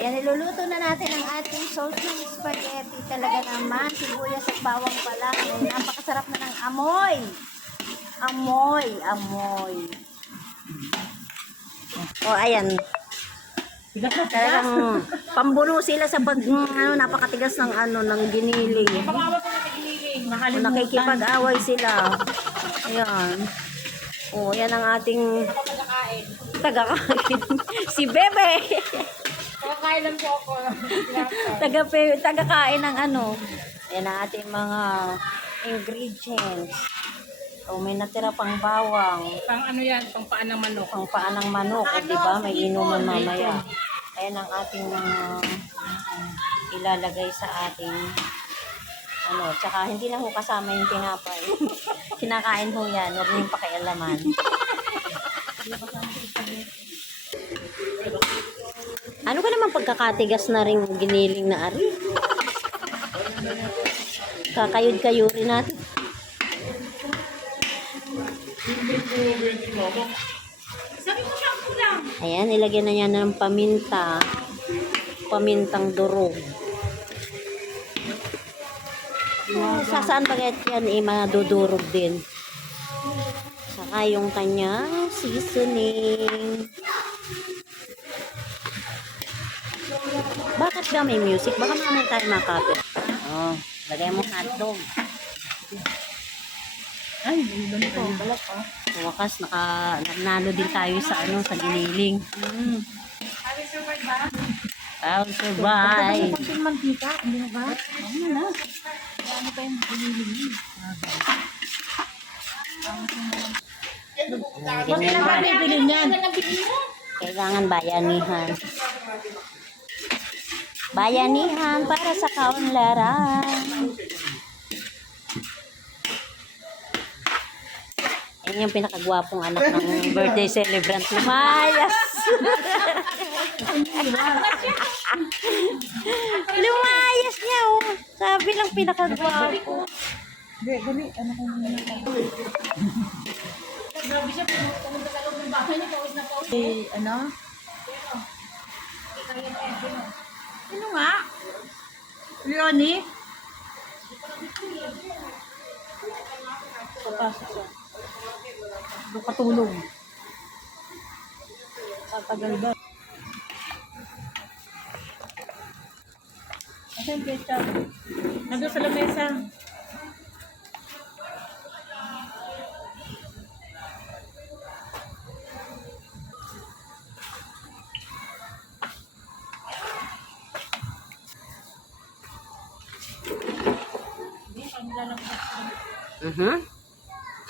Ayan, niluluto na natin ang ating sauce ng spaghetti. Talaga naman, sibuyas at bawang pa lang. Ayan, napakasarap na ng amoy. Amoy. O, ayan. Talagang pambuno sila sa pag, napakatigas ng ng giniling. O, nakikipag-away sila. Ayan. O, yan ang ating tagakain. Si Bebe. Kakain lang po ako. Tagakain ng Ayan ang ating mga ingredients. So, may natira pang bawang. Pang ano yan, pang paan ng manok. Pang paan ng manok. O, diba? May inuman mamaya. Ayan ang ating mga ilalagay sa ating tsaka hindi na ho kasama yung tinapay. Kinakain ho yan. Huwag niyong pakialaman. Ano ka naman pagkakatigas na rin giniling na ari? Kakayod-kayuri natin. Ayan, ilagyan na niya ng paminta. Pamintang durog. Saan bagay yan, madudurog din. Saka yung kanyang seasoning. Bakit ba may music? Baka mamaya tayo makapit. Oh, lagay mo hotdog. Ay, doon po. Balak pa. Sa wakas, nanalo din tayo sa sa giniling. Happy survive ba? I'll survive. Kunting mantika, hindi ba? Ano na? Ano pa yung giniling? Bakit na ba bibilin yan? Kailangan bayanihan. Bayanihan para sa kaunlaran. Yan yung pinakagwapong anak ng birthday celebrant. Lumayas! Lumayas niya, oh. Sabi lang pinakagwapo. Gali, ano kung grabe siya, pumunta sa loob ng bahay niya, pawis na pawis. Ano? Sino nga? Leonie? Papasok siya. Doon katulong. Tatagal ba? Kasi yung ketchup. Nandun sa lamesa.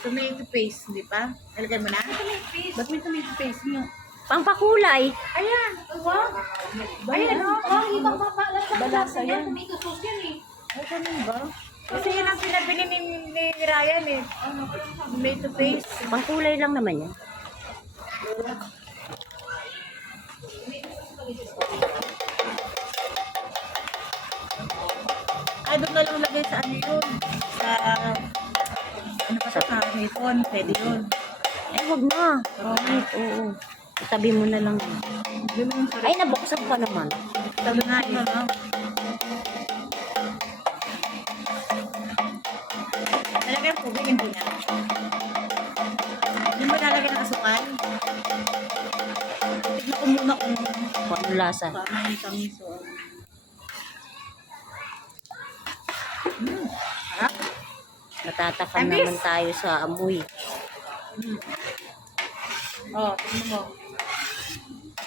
Tomato paste, di ba? Nalagay mo na? Ba't may tomato paste nyo? Pangpakulay. Ayan! Wow! Ayan, ibang mapalat sa balasa yan. Tomato sauce yan eh. Ay, ganun ba? Kasi yun ang pinabili ni Ryan eh. Tomato paste. Pangkulay lang naman yan. Ay, doon na lang lagay sa ano yun? Sa... Ano pa sa kahapon? Pwede yun. Ay, wag na. Right, oo. Itabi mo na lang. Ay, nabuksan pa naman. Sabi nga yun. Nalagay ang tubig, hindi na. Hindi mo nalagay ng asukal. Tignan ko muna kung Ano lasa? paano yung tamis o ano. Harap. Natatakam naman tayo sa amoy. Oh, tignan mo.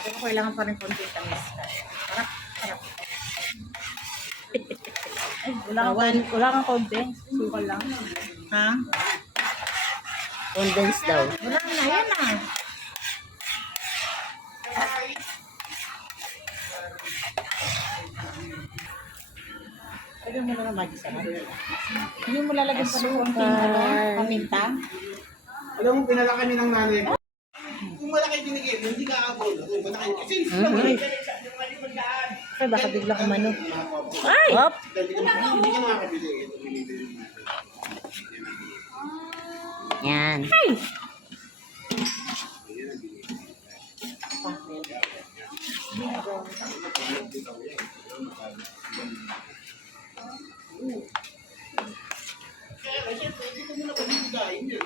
Pero kailangan pa rin konti tamis. Harap. Harap. Ay, wala kang konti. Sukal lang. Ha? Condense daw. Wala na, yan na. Pwede mo na naman sarap. Hindi mo lalagyan pa ng konting paminta. Alam mo, pinala kami ng nanay ko. Kung malaki binigay, hindi ka abol. Malaki kasi. Ay, baka bigla kumano. Ay! Hop! Hindi ka makakabili. Yan. Kaya kasi, pwede ko muna pagbigayin yun.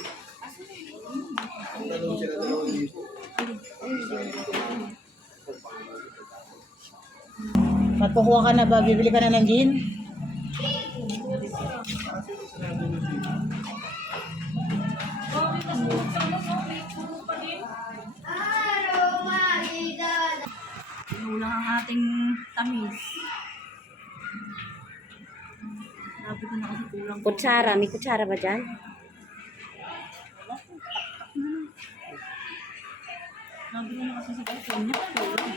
Ang dalawang sila 2,000. Magkukuha ka na ba? Bibili ka na ng gin? Pinulang ang ating tamis. Sabi ko na kasi kulang. Kutsara, may kutsara ba dyan? Sabi ko na kasi sa kanya, kulang.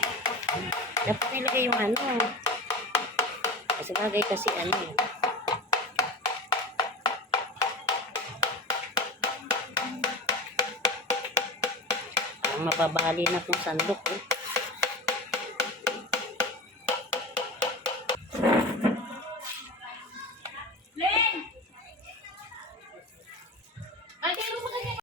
Dapat nilagay yung ano. Kasi bagay kasi ano. Ang mababali na kung sandok eh.